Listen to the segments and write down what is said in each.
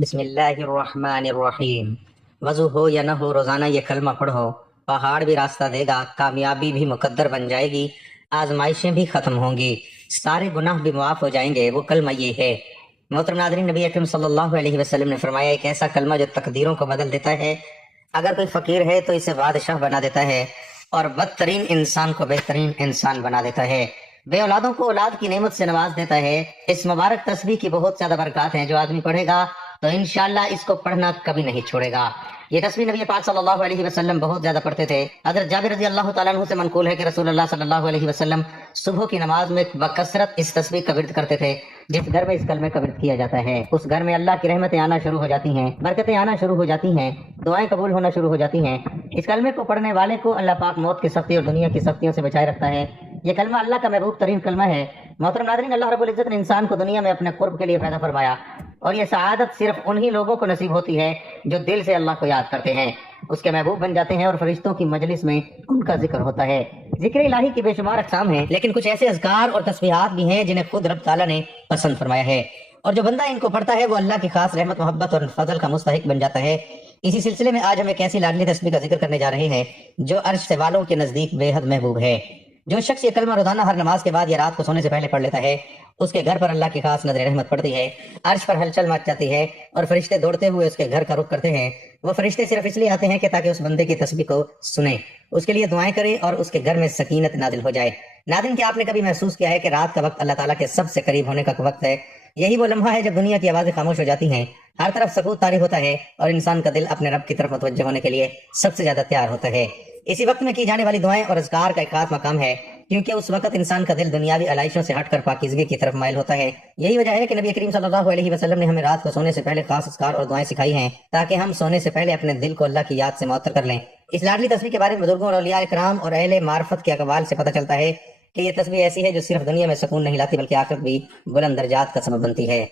بسم اللہ الرحمن الرحیم۔ وضو ہو یا نہ ہو، روزانہ یہ کلمہ پڑھو، پہاڑ بھی راستہ دے گا، کامیابی بھی مقدر بن جائے گی، آزمائشیں بھی ختم ہوں گی، سارے گناہ بھی معاف ہو جائیں گے۔ وہ کلمہ یہ ہے۔ محترم ناظرین، نبی اکرم صلی اللہ علیہ وسلم نے فرمایا ایک ایسا کلمہ جو تقدیروں کو بدل دیتا ہے۔ اگر کوئی فقیر ہے تو اسے بادشاہ بنا دیتا ہے، اور بدترین انسان کو بہترین انسان بنا دیتا ہے، بے اولادوں کو اولاد کی نعمت سے نواز دیتا ہے۔ اس مبارک تسبیح کی بہت زیادہ برکات ہیں، جو آدمی پڑھے گا تو انشاءاللہ اس کو پڑھنا کبھی نہیں چھوڑے گا۔ یہ تسبیح نبی پاک صلی اللہ علیہ وسلم بہت زیادہ پڑھتے تھے۔ حضرت جابر رضی اللہ تعالیٰ عنہ سے منقول ہے کہ رسول اللہ صلی اللہ علیہ وسلم صبح کی نماز میں بکثرت اس تسبیح کا ورد کرتے تھے۔ جس گھر میں اس کلمے کا ورد کیا جاتا ہے اس گھر میں اللہ کی رحمتیں آنا شروع ہو جاتی ہیں، برکتیں آنا شروع ہو جاتی ہیں، دعائیں قبول ہونا شروع ہو جاتی ہیں۔ اس کلمے کو پڑھنے والے کو اللہ پاک موت کی سختی اور دنیا کی سختیوں سے بچائے رکھتا ہے۔ یہ کلمہ اللہ کا محبوب ترین کلمہ ہے۔ محترم ناظرین، اللہ رب العزت نے انسان کو دنیا میں اپنے قرب کے لیے پیدا فرمایا، اور یہ سعادت صرف انہی لوگوں کو نصیب ہوتی ہے جو دل سے اللہ کو یاد کرتے ہیں، اس کے محبوب بن جاتے ہیں، اور فرشتوں کی مجلس میں ان کا ذکر ہوتا ہے۔ ذکر الہی کی بے شمار اقسام ہیں، لیکن کچھ ایسے اذکار اور تسبیحات بھی ہیں جنہیں خود رب تعالیٰ نے پسند فرمایا ہے، اور جو بندہ ان کو پڑھتا ہے وہ اللہ کی خاص رحمت، محبت اور فضل کا مستحق بن جاتا ہے۔ اسی سلسلے میں آج ہم ایک ایسی لاڈلی تسبیح کا ذکر کرنے جا رہے ہیں جو عرش سے والوں کے نزدیک بے حد محبوب ہے۔ جو شخص یہ کلمہ روزانہ ہر نماز کے بعد یا رات کو سونے سے پہلے پڑھ لیتا ہے، اس کے گھر پر اللہ کی خاص نظر رحمت پڑتی ہے، عرش پر ہلچل مچ جاتی ہے، اور فرشتے دوڑتے ہوئے اس کے گھر کا رخ کرتے ہیں۔ وہ فرشتے صرف اس لیے آتے ہیں کہ تاکہ اس بندے کی تسبیح کو سنیں، اس کے لیے دعائیں کریں اور اس کے گھر میں سکینت نازل ہو جائے۔ ناظرین، کیا آپ نے کبھی محسوس کیا ہے کہ رات کا وقت اللہ تعالیٰ کے سب سے قریب ہونے کا وقت ہے؟ یہی وہ لمحہ ہے جب دنیا کی آوازیں خاموش ہو جاتی ہیں، ہر طرف سکوت طاری ہوتا ہے، اور انسان کا دل اپنے رب کی طرف متوجہ ہونے کے لیے سب سے زیادہ تیار ہوتا ہے۔ اسی وقت میں کی جانے والی دعائیں اور اذکار کا ایک خاص مقام ہے، کیونکہ اس وقت انسان کا دل دنیاوی علائشوں سے ہٹ کر پاکیزگی کی طرف مائل ہوتا ہے۔ یہی وجہ ہے کہ نبی کریم صلی اللہ علیہ وسلم نے ہمیں رات کو سونے سے پہلے خاص اذکار اور دعائیں سکھائی ہیں، تاکہ ہم سونے سے پہلے اپنے دل کو اللہ کی یاد سے معطر کر لیں۔ اس لاڈلی تسبیح کے بارے میں بزرگوں اور اولیاء کرام اور اہل معرفت کے اقوال سے پتہ چلتا ہے کہ یہ تسبیح ایسی ہے جو صرف دنیا میں سکون نہیں لاتی بلکہ آخرت بھی بلند درجات کا سبب بنتی ہے،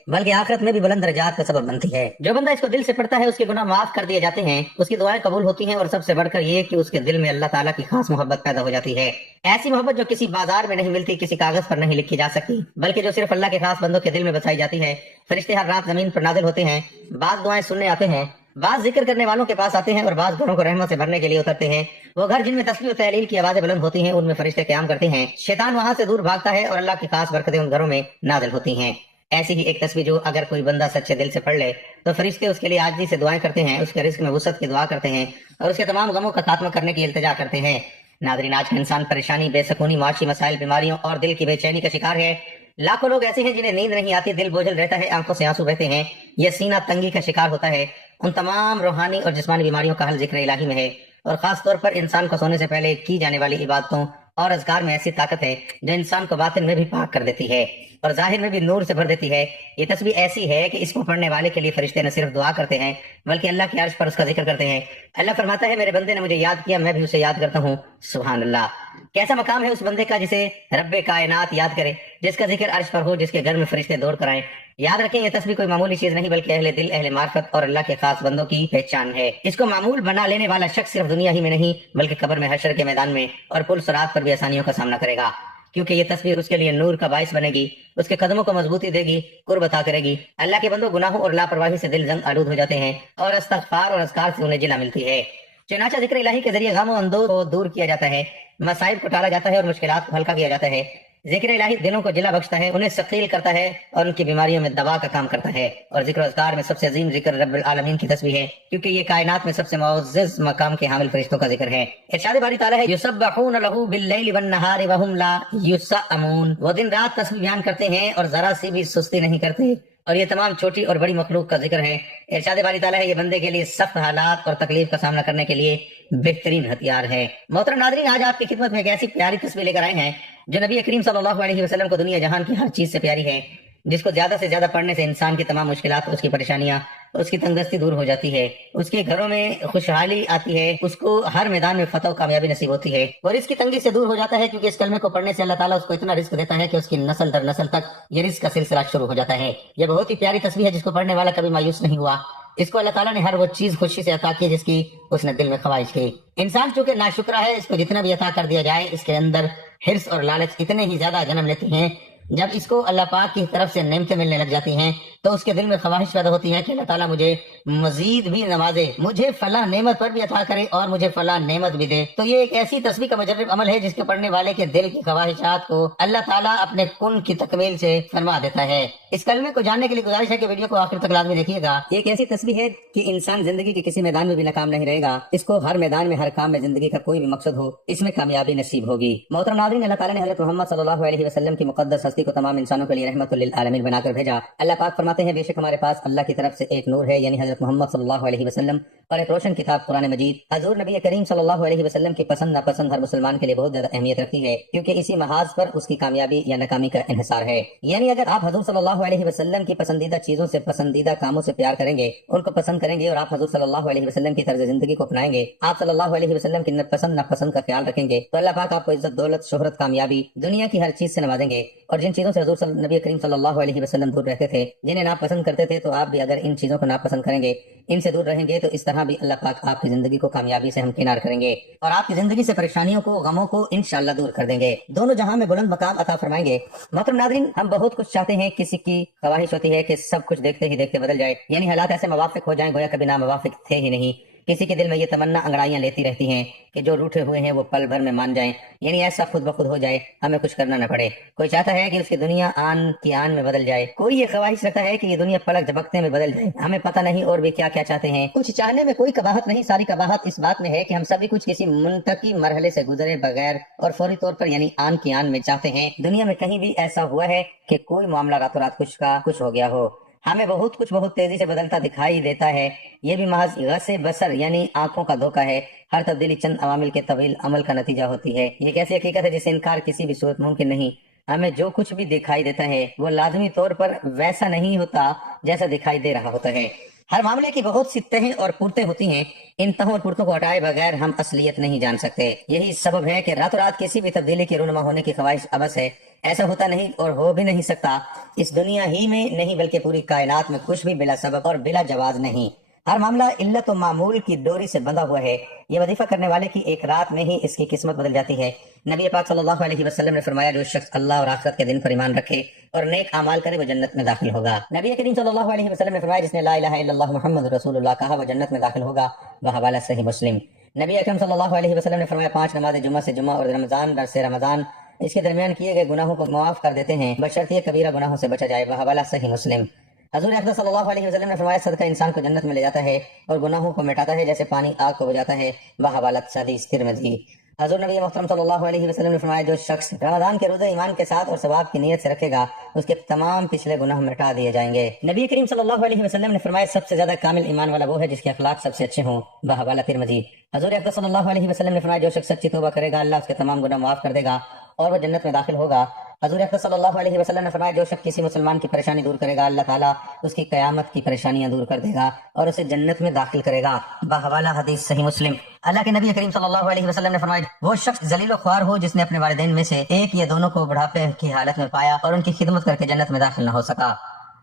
جو بندہ اس کو دل سے پڑھتا ہے اس کے گناہ معاف کر دیے جاتے ہیں، اس کی دعائیں قبول ہوتی ہیں، اور سب سے بڑھ کر یہ کہ اس کے دل میں اللہ تعالیٰ کی خاص محبت پیدا ہو جاتی ہے۔ ایسی محبت جو کسی بازار میں نہیں ملتی، کسی کاغذ پر نہیں لکھی جا سکتی، بلکہ جو صرف اللہ کے خاص بندوں کے دل میں بسائی جاتی ہے۔ فرشتے ہر رات زمین پر نازل ہوتے ہیں، بعض دعائیں سننے آتے ہیں، بعض ذکر کرنے والوں کے پاس آتے ہیں، اور بعض گھروں کو رحمت سے بھرنے کے لیے اترتے ہیں۔ وہ گھر جن میں تسبیح و تحلیل کی آوازیں بلند ہوتی ہیں، ان میں فرشتے قیام کرتے ہیں، شیطان وہاں سے دور بھاگتا ہے، اور اللہ کی خاص برکتیں ان گھروں میں نازل ہوتی ہیں۔ ایسی ہی ایک تسبیح جو اگر کوئی بندہ سچے دل سے پڑھ لے تو فرشتے اس کے لیے عاجزی سے دعائیں کرتے ہیں، اس کے رزق میں وسعت کی دعا کرتے ہیں، اور اس کے تمام غموں کا خاتمہ کرنے کی التجا کرتے ہیں۔ ناظرین، آج کا انسان پریشانی، بے سکونی، معاشی مسائل، بیماریوں اور دل کی بے چینی کا شکار ہے۔ لاکھوں لوگ ایسے ہیں جنہیں نیند نہیں آتی، دل بوجھل رہتا ہے، آنکھوں سے آنسو بہتے ہیں، یہ سینہ تنگی کا شکار ہوتا ہے۔ ان تمام روحانی اور جسمانی بیماریوں کا حل ذکر الہی میں ہے، اور خاص طور پر انسان کو سونے سے پہلے کی جانے والی عبادتوں اور اذکار میں ایسی طاقت ہے جو انسان کو باطن میں بھی پاک کر دیتی ہے اور ظاہر میں بھی نور سے بھر دیتی ہے۔ یہ تسبیح ایسی ہے کہ اس کو پڑھنے والے کے لیے فرشتے نہ صرف دعا کرتے ہیں بلکہ اللہ کے عرش پر اس کا ذکر کرتے ہیں۔ اللہ فرماتا ہے، میرے بندے نے مجھے یاد کیا، میں بھی اسے یاد کرتا ہوں۔ سبحان اللہ! کیسا مقام ہے اس بندے کا جسے رب کائنات یاد کرے، جس کا ذکر عرش پر ہو، جس کے گھر میں فرشتے دوڑ کر آئیں۔ یاد رکھیں، یہ تسبیح کوئی معمولی چیز نہیں بلکہ اہل دل، اہل معرفت اور اللہ کے خاص بندوں کی پہچان ہے۔ اس کو معمول بنا لینے والا شخص صرف دنیا ہی میں نہیں بلکہ قبر میں، حشر کے میدان میں اور پل صراط پر بھی آسانیوں کا سامنا کرے گا، کیونکہ یہ تسبیح اس کے لیے نور کا باعث بنے گی، اس کے قدموں کو مضبوطی دے گی، قرب عطا کرے گی۔ اللہ کے بندوں، گناہوں اور لاپرواہی سے دل زنگ آلود ہو جاتے ہیں، اور استغفار اور اذکار سے انہیں جلا ملتی ہے۔ چنانچہ ذکر الہی کے ذریعے غم و اندوہ کو دور کیا جاتا ہے، مصائب کو ٹالا جاتا ہے، اور مشکلات کو ہلکا کیا جاتا ہے۔ ذکر الہی دلوں کو جلا بخشتا ہے، انہیں ثقیل کرتا ہے، اور ان کی بیماریوں میں دوا کا کام کرتا ہے۔ اور ذکر و اذکار میں سب سے عظیم ذکر رب العالمین کی تسبیح ہے، کیونکہ یہ کائنات میں سب سے معزز مقام کے حامل فرشتوں کا ذکر ہے۔ ارشاد باری تعالیٰ ہے، یسبحون لہ باللیل والنہار وہم لا یسأمون۔ وہ دن رات تسبیح بیان کرتے ہیں اور ذرا سی بھی سستی نہیں کرتے، اور یہ تمام چھوٹی اور بڑی مخلوق کا ذکر ہے۔ ارشاد باری تعالیٰ ہے، یہ بندے کے لیے سخت حالات اور تکلیف کا سامنا کرنے کے لیے بہترین ہتھیار ہے۔ محترم ناظرین، آج آپ کی خدمت میں ایک ایسی پیاری تصویر لے کر آئے ہیں جو نبی کریم صلی اللہ علیہ وسلم کو دنیا جہان کی ہر چیز سے پیاری ہے، جس کو زیادہ سے زیادہ پڑھنے سے انسان کی تمام مشکلات، اس کی پریشانیاں، اس کی تنگدستی دور ہو جاتی ہے، اس کے گھروں میں خوشحالی آتی ہے، اس کو ہر میدان میں فتح و کامیابی نصیب ہوتی ہے، اور اس کی تنگی سے دور ہو جاتا ہے، کیونکہ اس کلمے کو پڑھنے سے اللہ تعالیٰ اس کو اتنا رزق دیتا ہے کہ اس کی نسل در نسل تک یہ رزق کا سلسلہ شروع ہو جاتا ہے۔ یہ بہت ہی پیاری تصویر ہے جس کو پڑھنے والا کبھی مایوس نہیں ہوا۔ اس کو اللہ تعالیٰ نے ہر وہ چیز خوشی سے عطا کی جس کی اس نے دل میں خواہش کی۔ انسان چونکہ ناشکرا ہے، اس کو جتنا بھی عطا کر دیا جائے اس کے اندر حرص اور لالچ اتنے ہی زیادہ جنم لیتے ہیں۔ جب اس کو اللہ پاک کی طرف سے نعمتیں ملنے لگ جاتی ہیں تو اس کے دل میں خواہش پیدا ہوتی ہے کہ اللہ تعالیٰ مجھے مزید بھی نوازے، مجھے فلاں نعمت پر بھی عطا کرے اور مجھے فلاں نعمت بھی دے۔ تو یہ ایک ایسی تسبیح کا مجرب عمل ہے جس کے پڑھنے والے کے دل کی خواہشات کو اللہ تعالیٰ اپنے کن کی تکمیل سے فرما دیتا ہے۔ اس کلمے کو جاننے کے لیے گزارش ہے کہ ویڈیو کو آخر تک لازمی دیکھیے گا۔ یہ ایک ایسی تسبیح ہے کہ انسان زندگی کے کسی میدان میں بھی ناکام نہیں رہے گا، اس کو ہر میدان میں، ہر کام میں، زندگی کا کوئی بھی مقصد ہو، اس میں کامیابی نصیب ہوگی۔ محترم ناظرین، اللہ تعالیٰ نے حضرت محمد صلی اللہ علیہ وسلم کی مقدس ہستی کو تمام انسانوں کے لیے رحمت للعالمین بنا کر بھیجا۔ اللہ پاک فرماتے ہیں، بے شک ہمارے پاس اللہ کی طرف سے ایک نور ہے، یعنی حضرت محمد صلی اللہ علیہ وسلم، اور ایک روشن کتاب قرآن مجید۔ حضور نبی کریم صلی اللہ علیہ وسلم کی پسند ناپسند ہر مسلمان کے لیے بہت زیادہ اہمیت رکھتی ہے، کیونکہ اسی محاذ پر اس کی کامیابی یا ناکامی کا انحصار ہے۔ یعنی اگر آپ حضور صلی اللہ علیہ وسلم کی پسندیدہ چیزوں سے، پسندیدہ کاموں سے پیار کریں گے، ان کو پسند کریں گے، اور آپ حضور صلی اللہ علیہ وسلم کی طرز زندگی کو اپنائیں گے، آپ صلی اللہ علیہ وسلم کی پسند ناپسند کا خیال رکھیں گے، تو اللہ پاک آپ کو عزت، دولت، شہرت، کامیابی، دنیا کی ہر چیز سے نوازیں گے۔ اور جن چیزوں سے حضور نبی کریم صلی اللہ علیہ وسلم دور رہتے تھے، جنہیں ناپسند کرتے تھے، تو آپ بھی اگر ان چیزوں کو ناپسند کریں گے، ان سے دور رہیں گے، تو اس طرح بھی اللہ پاک آپ کی زندگی کو کامیابی سے ہمکنار کریں گے اور آپ کی زندگی سے پریشانیوں کو، غموں کو انشاءاللہ دور کر دیں گے، دونوں جہاں میں بلند مقام عطا فرمائیں گے۔ محترم ناظرین، ہم بہت کچھ چاہتے ہیں، کسی کی خواہش ہوتی ہے کہ سب کچھ دیکھتے ہی دیکھتے بدل جائے، یعنی حالات ایسے موافق ہو جائیں گویا کبھی ناموافق تھے ہی نہیں۔ کسی کے دل میں یہ تمنا انگڑائیاں لیتی رہتی ہیں کہ جو روٹھے ہوئے ہیں وہ پل بھر میں مان جائیں، یعنی ایسا خود بخود ہو جائے، ہمیں کچھ کرنا نہ پڑے۔ کوئی چاہتا ہے کہ اس کی دنیا آن کی آن میں بدل جائے، کوئی یہ خواہش رکھتا ہے کہ یہ دنیا پلک جھپکتے میں بدل جائے، ہمیں پتہ نہیں اور بھی کیا کیا چاہتے ہیں۔ کچھ چاہنے میں کوئی قباحت نہیں، ساری قباحت اس بات میں ہے کہ ہم سبھی کچھ کسی منطقی مرحلے سے گزرے بغیر اور فوری طور پر، یعنی آن کی آن میں چاہتے ہیں۔ دنیا میں کہیں بھی ایسا ہوا ہے کہ کوئی معاملہ راتوں رات کچھ کا کچھ ہو گیا ہو؟ ہمیں بہت کچھ بہت تیزی سے بدلتا دکھائی دیتا ہے، یہ بھی محض غصِ بصر یعنی آنکھوں کا دھوکہ ہے۔ ہر تبدیلی چند عوامل کے طویل عمل کا نتیجہ ہوتی ہے۔ یہ ایک ایسی حقیقت ہے جس سے انکار کسی بھی صورت ممکن نہیں۔ ہمیں جو کچھ بھی دکھائی دیتا ہے وہ لازمی طور پر ویسا نہیں ہوتا جیسا دکھائی دے رہا ہوتا ہے۔ ہر معاملے کی بہت سی تہیں اور پورتیں ہوتی ہیں، ان تہوں اور پورتوں کو ہٹائے بغیر ہم اصلیت نہیں جان سکتے۔ یہی سبب ہے کہ راتوں رات کسی بھی تبدیلی کی رونما ہونے کی خواہش ابس ہے، ایسا ہوتا نہیں اور ہو بھی نہیں سکتا، اس دنیا ہی میں نہیں بلکہ پوری کائنات میں کچھ بھی بلا سبب اور بلا جواز نہیں۔ ہر معاملہ علت و معمول کی ڈوری سے بندھا ہوا ہے، یہ وظیفہ کرنے والے کی ایک رات میں ہی اس کی قسمت بدل جاتی ہے۔ نبی پاک صلی اللہ علیہ وسلم نے فرمایا، جو شخص اللہ اور آخرت کے دن پر ایمان رکھے اور نیک اعمال کرے وہ جنت میں داخل ہوگا۔ نبی کریم صلی اللہ علیہ وسلم نے فرمایا، جس نے لا الہ الا اللہ محمد رسول اللہ کہا وہ جنت میں داخل ہوگا، بحوالہ صحیح مسلم۔ نبی اکرم صلی اللہ علیہ وسلم نے فرمایا، 5 نماز جمعہ سے جمعہ اور رمضان سے رمضان اس کے درمیان کیے گئے گناہوں کو معاف کر دیتے ہیں، بشرطیہ کبیرہ گناہوں سے بچا جائے، بحوالہ صحیح مسلم۔ حضور اقدس صلی اللہ علیہ وسلم نے فرمایا، صدقہ انسان کو جنت میں لے جاتا ہے اور گناہوں کو مٹاتا ہے جیسے پانی آگ کو بجھاتا ہے، بحوالہ حدیث ترمذی۔ حضور نبی محترم صلی اللہ علیہ وسلم نے فرمایا، جو شخص رمضان کے روزے ایمان کے ساتھ اور ثواب کی نیت سے رکھے گا اس کے تمام پچھلے گناہ مٹا دیے جائیں گے۔ نبی کریم صلی اللہ علیہ وسلم نے فرمایا، سب سے زیادہ کامل ایمان والا وہ ہے جس کے اخلاق سب سے اچھے ہوں، بحوالہ ترمذی۔ حضور اقدس صلی اللہ علیہ وسلم نے فرمایا، جو شخص سچی توبہ کرے گا اللہ اس کے تمام گناہ معاف کر دے گا اور وہ جنت میں داخل ہوگا۔ حضور اقدس صلی اللہ علیہ وسلم نے فرمایا، جو شخص کسی مسلمان کی پریشانی دور کرے گا اللہ تعالیٰ اس کی قیامت کی پریشانیاں دور کر دے گا اور اسے جنت میں داخل کرے گا، بحوالہ حدیث صحیح مسلم۔ اللہ کے نبی کریم صلی اللہ علیہ وسلم نے فرمایا، وہ شخص ذلیل و خوار ہو جس نے اپنے والدین میں سے ایک یا دونوں کو بڑھاپے کی حالت میں پایا اور ان کی خدمت کر کے جنت میں داخل نہ ہو سکا۔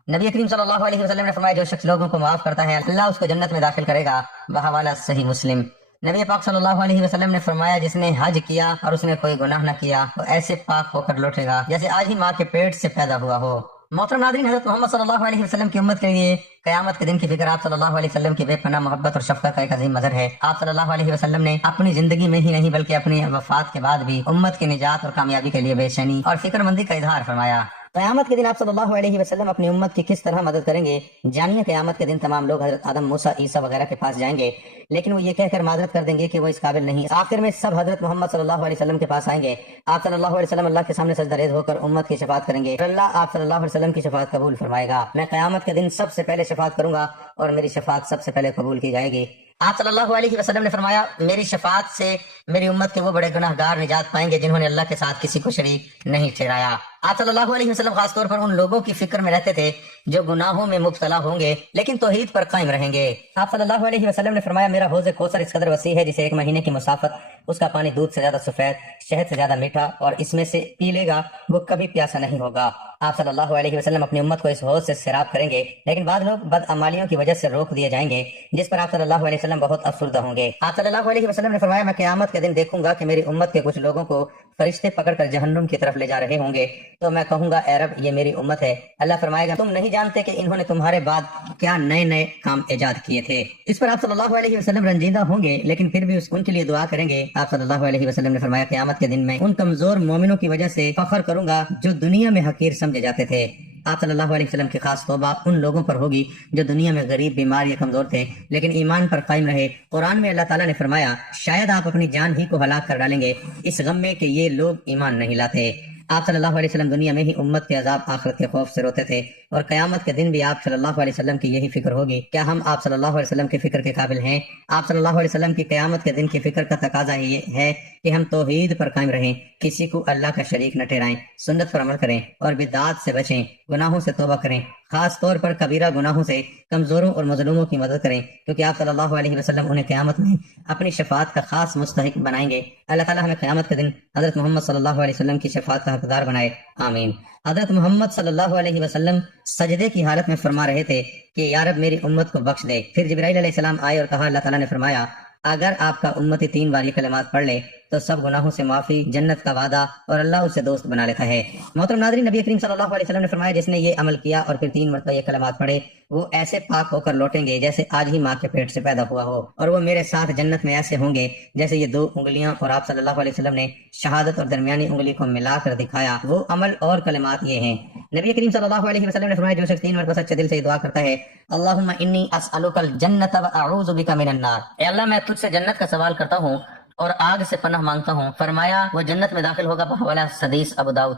نبی کریم صلی اللہ علیہ وسلم نے فرمایا، جو شخص لوگوں کو معاف کرتا ہے اللہ اس کو جنت میں داخل کرے گا، بحوالہ صحیح مسلم۔ نبی پاک صلی اللہ علیہ وسلم نے فرمایا، جس نے حج کیا اور اس میں کوئی گناہ نہ کیا وہ ایسے پاک ہو کر لوٹے گا جیسے آج ہی ماں کے پیٹ سے پیدا ہوا ہو۔ محترم ناظرین، حضرت محمد صلی اللہ علیہ وسلم کی امت کے لیے قیامت کے دن کی فکر آپ صلی اللہ علیہ وسلم کی بے پناہ محبت اور شفقت کا ایک عظیم مظہر ہے۔ آپ صلی اللہ علیہ وسلم نے اپنی زندگی میں ہی نہیں بلکہ اپنی وفات کے بعد بھی امت کی نجات اور کامیابی کے لیے بے چینی اور فکر مندی کا اظہار فرمایا۔ قیامت کے دن آپ صلی اللہ علیہ وسلم اپنی امت کی کس طرح مدد کریں گے؟ جانیے، قیامت کے دن تمام لوگ حضرت آدم، موسیٰ، عیسیٰ وغیرہ کے پاس جائیں گے، لیکن وہ یہ کہہ کر معذرت کر دیں گے کہ وہ اس قابل نہیں۔ آخر میں سب حضرت محمد صلی اللہ علیہ وسلم کے پاس آئیں گے۔ آپ صلی اللہ علیہ وسلم اللہ کے سامنے سجدہ ریز ہو کر امت کی شفاعت کریں گے، اللہ آپ صلی اللہ علیہ وسلم کی شفاعت قبول فرمائے گا۔ میں قیامت کے دن سب سے پہلے شفاعت کروں گا اور میری شفاعت سب سے پہلے قبول کی جائے گی۔ آپ صلی اللہ علیہ وسلم نے فرمایا، میری شفاعت سے میری امت کے وہ بڑے گناہ گار نجات پائیں گے جنہوں نے اللہ کے ساتھ کسی کو شریک نہیں ٹھہرایا۔ آپ صلی اللہ علیہ وسلم خاص طور پر ان لوگوں کی فکر میں رہتے تھے جو گناہوں میں مبتلا ہوں گے لیکن توحید پر قائم رہیں گے۔ آپ صلی اللہ علیہ وسلم نے فرمایا، میرا حوض کوثر اس قدر وسیع ہے جسے 1 مہینے کی مسافت، اس کا پانی دودھ سے زیادہ سفید، شہد سے زیادہ میٹھا، اور اس میں سے پی لے گا وہ کبھی پیاسا نہیں ہوگا۔ آپ صلی اللہ علیہ وسلم اپنی امت کو اس حوض سے سیراب کریں گے، لیکن بعض لوگ بدعمالیوں کی وجہ سے روک دیے جائیں گے جس پر آپ صلی اللہ علیہ وسلم بہت افسردہ ہوں گے۔ آپ صلی اللہ علیہ وسلم نے فرمایا، میں قیامت کے دن دیکھوں گا کہ میری امت کے کچھ لوگوں کو فرشتے پکڑ کر جہنم کی طرف لے جا رہے ہوں گے تو میں کہوں گا اے رب یہ میری امت ہے۔ اللہ فرمائے گا تم نہیں جانتے کہ انہوں نے تمہارے بعد کیا نئے نئے کام ایجاد کیے تھے۔ اس پر آپ صلی اللہ علیہ وسلم رنجیدہ ہوں گے، لیکن پھر بھی ان کے لیے دعا کریں گے۔ آپ صلی اللہ علیہ وسلم نے فرمایا قیامت کے دن میں ان کمزور مومنوں کی وجہ سے فخر کروں گا جو دنیا میں حقیر سمجھے جاتے تھے۔ آپ صلی اللہ علیہ وسلم کی خاص توبہ ان لوگوں پر ہوگی جو دنیا میں غریب، بیمار یا کمزور تھے لیکن ایمان پر قائم رہے۔ قرآن میں اللہ تعالیٰ نے فرمایا شاید آپ اپنی جان ہی کو ہلاک کر ڈالیں گے اس غم میں کہ یہ لوگ ایمان نہیں لاتے۔ آپ صلی اللہ علیہ وسلم دنیا میں ہی امت کے عذاب آخرت کے خوف سے روتے تھے، اور قیامت کے دن بھی آپ صلی اللہ علیہ وسلم کی یہی فکر ہوگی۔ کیا ہم آپ صلی اللہ علیہ وسلم کی فکر کے قابل ہیں؟ آپ صلی اللہ علیہ وسلم کی قیامت کے دن کی فکر کا تقاضا یہ ہے کہ ہم توحید پر قائم رہیں، کسی کو اللہ کا شریک نہ ٹھہرائیں، سنت پر عمل کریں اور بدعات سے بچیں، گناہوں سے توبہ کریں، خاص طور پر کبیرہ گناہوں سے، کمزوروں اور مظلوموں کی مدد کریں، کیونکہ آپ صلی اللہ علیہ وسلم انہیں قیامت میں اپنی شفاعت کا خاص مستحق بنائیں گے۔ اللہ تعالیٰ ہمیں قیامت کے دن حضرت محمد صلی اللہ علیہ وسلم کی شفاعت کا حقدار بنائے، آمین۔ حضرت محمد صلی اللہ علیہ وسلم سجدے کی حالت میں فرما رہے تھے کہ یا رب میری امت کو بخش دے۔ پھر جبرائیل علیہ السلام آئے اور کہا، اللہ تعالیٰ نے فرمایا اگر آپ کا امتی 3 بار یہ کلمات پڑھ لے تو سب گناہوں سے معافی، جنت کا وعدہ اور اللہ اسے دوست بنا لیتا ہے۔ محترم ناظرین، نبی کریم صلی اللہ علیہ وسلم نے فرمایا جس نے یہ عمل کیا اور پھر 3 مرتبہ یہ کلمات پڑھے وہ ایسے پاک ہو کر لوٹیں گے جیسے آج ہی ماں کے پیٹ سے پیدا ہوا ہو، اور وہ میرے ساتھ جنت میں ایسے ہوں گے جیسے یہ 2 انگلیاں، اور آپ صلی اللہ علیہ وسلم نے شہادت اور درمیانی انگلی کو ملا کر دکھایا۔ وہ عمل اور کلمات یہ ہیں۔ نبی کریم صلی اللہ علیہ وسلم نے فرمایا جو شخص 3 مرتبہ سچے دل سے یہ دعا کرتا ہے، اللہم انی اسألک الجنت و اعوذ بک من النار، اے اللہ میں تجھ سے جنت کا سوال کرتا ہوں اور آگ سے پناہ مانگتا ہوں، فرمایا وہ جنت میں داخل ہوگا بحوالہ حدیث ابو داؤد۔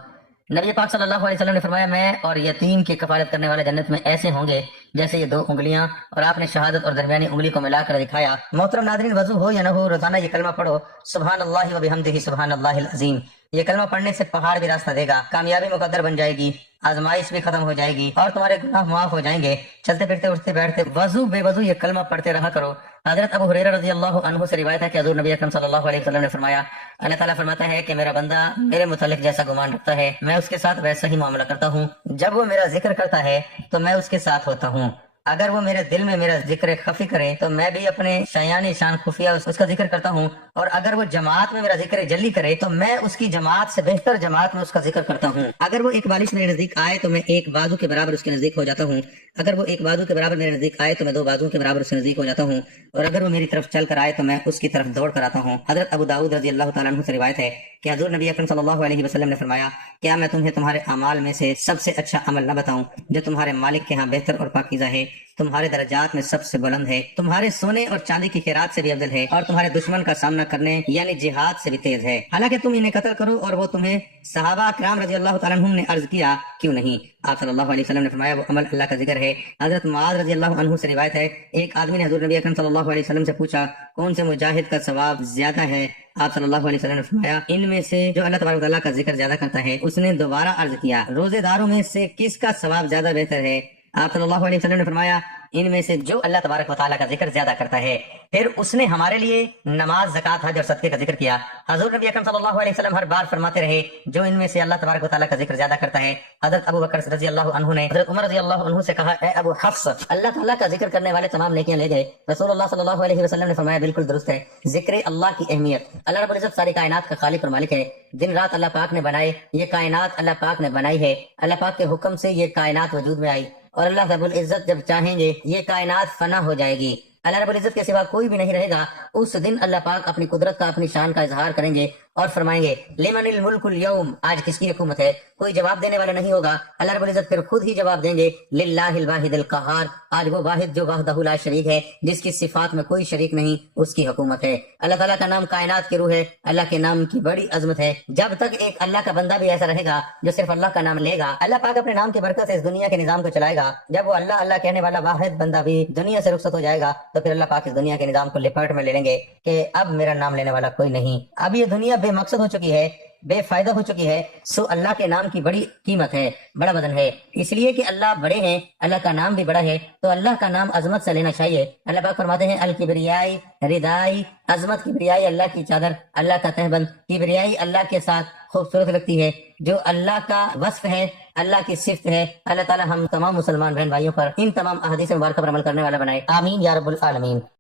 نبی پاک صلی اللہ علیہ وسلم نے فرمایا میں اور یتیم کی کفالت کرنے والے جنت میں ایسے ہوں گے جیسے یہ 2 انگلیاں، اور آپ نے شہادت اور درمیانی انگلی کو ملا کر دکھایا۔ محترم ناظرین، وضو ہو یا نہ ہو روزانہ یہ کلمہ پڑھو، سبحان اللہ و بحمدہ سبحان اللہ العظیم۔ یہ کلمہ پڑھنے سے پہاڑ بھی راستہ دے گا، کامیابی مقدر بن جائے گی، آزمائش بھی ختم ہو جائے گی اور تمہارے گناہ معاف ہو جائیں گے۔ چلتے پھرتے اٹھتے بیٹھتے وضو بے وضو یہ کلمہ پڑھتے رہا کرو۔ حضرت ابو ہریرہ رضی اللہ عنہ سے روایت ہے کہ حضور نبی اکرم صلی اللہ علیہ وسلم نے فرمایا اللہ تعالیٰ فرماتا ہے کہ میرا بندہ میرے متعلق جیسا گمان رکھتا ہے میں اس کے ساتھ ویسا ہی معاملہ کرتا ہوں۔ جب وہ میرا ذکر کرتا ہے تو میں اس کے ساتھ ہوتا ہوں، اگر وہ میرے دل میں میرا ذکر خفی کرے تو میں بھی اپنے شایان شان خفیہ اس کا ذکر کرتا ہوں، اور اگر وہ جماعت میں میرا ذکر جلی کرے تو میں اس کی جماعت سے بہتر جماعت میں اس کا ذکر کرتا ہوں۔ اگر وہ ایک بالش میرے نزدیک آئے تو میں 1 بازو کے برابر اس کے نزدیک ہو جاتا ہوں، اگر وہ 1 بازو کے برابر میرے نزدیک آئے تو میں 2 بازو کے برابر اس کے نزدیک ہو جاتا ہوں، اور اگر وہ میری طرف چل کر آئے تو میں اس کی طرف دوڑ کر آتا ہوں۔ حضرت ابو داؤد رضی اللہ تعالیٰ عنہ سے روایت ہے کہ حضور نبی اکرم صلی اللہ علیہ وسلم نے فرمایا کیا میں تمہیں تمہارے اعمال میں سے سب سے اچھا عمل نہ بتاؤں جو تمہارے مالک کے ہاں بہتر اور پاکیزہ ہے، تمہارے درجات میں سب سے بلند ہے، تمہارے سونے اور چاندی کی خیرات سے بھی افضل ہے، اور تمہارے دشمن کا سامنا کرنے یعنی جہاد سے بھی تیز ہے، حالانکہ تم انہیں قتل کرو اور وہ تمہیں۔ صحابہ کرام رضی اللہ تعالیٰ عنہم نے عرض کیا کیوں نہیں؟ آپ صلی اللہ علیہ وسلم نے فرمایا وہ عمل اللہ کا ذکر ہے۔ حضرت معاذ رضی اللہ عنہ سے روایت ہے ایک آدمی نے حضور نبی اکرم صلی اللہ علیہ وسلم سے پوچھا کون سے مجاہد کا ثواب زیادہ ہے؟ آپ صلی اللہ علیہ وسلم نے فرمایا ان میں سے جو اللہ تبارک و تعالیٰ کا ذکر زیادہ کرتا ہے۔ اس نے دوبارہ عرض کیا روزے داروں میں سے کس کا ثواب زیادہ بہتر ہے؟ آپ صلی اللہ علیہ وسلم نے فرمایا ان میں سے جو اللہ تبارک و تعالیٰ کا ذکر زیادہ کرتا ہے۔ پھر اس نے ہمارے لیے نماز، زکوٰۃ، حج اور صدقے کا ذکر کیا۔ حضور نبی اکرم صلی اللہ علیہ وسلم ہر بار فرماتے رہے جو ان میں سے اللہ تبارک و تعالیٰ کا ذکر زیادہ کرتا ہے۔ حضرت ابو بکر رضی اللہ عنہ نے حضرت عمر رضی اللہ عنہ سے کہا اے ابو حفص اللہ تعالیٰ کا ذکر کرنے والے تمام نیکیاں لے گئے۔ رسول اللہ صلی اللہ علیہ وسلم نے فرمایا بالکل درست ہے، ذکر اللہ کی اہمیت۔ اللہ رب العزت ساری کائنات کا خالق اور مالک ہے، دن رات اللہ پاک نے بنائے، یہ کائنات اللہ پاک نے بنائی ہے، اللہ پاک کے حکم سے یہ کائنات وجود میں آئی، اور اللہ رب العزت جب چاہیں گے یہ کائنات فنا ہو جائے گی، اللہ رب العزت کے سوا کوئی بھی نہیں رہے گا۔ اس دن اللہ پاک اپنی قدرت کا، اپنی شان کا اظہار کریں گے اور فرمائیں گے لمن الملک اليوم، آج کس کی حکومت ہے؟ کوئی جواب دینے والا نہیں ہوگا، اللہ رب العزت پھر خود ہی جواب دیں گے للہ الواحد القہار، آج وہ واحد جو وحدہ لا شریک ہے، جس کی صفات میں کوئی شریک نہیں، اس کی حکومت ہے۔ اللہ تعالیٰ کا نام کائنات کی روح ہے، اللہ کے نام کی بڑی عظمت ہے۔ جب تک ایک اللہ کا بندہ بھی ایسا رہے گا جو صرف اللہ کا نام لے گا، اللہ پاک اپنے نام کی برکت سے اس دنیا کے نظام کو چلائے گا۔ جب وہ اللہ اللہ کہنے والا واحد بندہ بھی دنیا سے رخصت ہو جائے گا تو پھر اللہ پاک اس دنیا کے نظام کو لپیٹ میں لے لیں گے کہ اب میرا نام لینے والا کوئی نہیں، اب یہ دنیا بے مقصد ہو چکی ہے، بے فائدہ ہو چکی ہے، سو اللہ کے نام کی بڑی قیمت ہے، بڑا وزن ہے، اس لیے کہ اللہ بڑے ہیں، اللہ کا نام بھی بڑا ہے، تو اللہ کا نام عظمت سے لینا چاہیے۔ اللہ پاک فرماتے ہیں الکبریائی ردائی، عظمت کبریائی اللہ کی چادر، اللہ کا تہبند، کبریائی اللہ کے ساتھ خوبصورت لگتی ہے، جو اللہ کا وصف ہے، اللہ کی صفت ہے۔ اللہ تعالی ہم تمام مسلمان بہن بھائیوں پر ان تمام احادیث مبارکہ پر عمل کرنے والا بنائے، آمین یا رب العالمین۔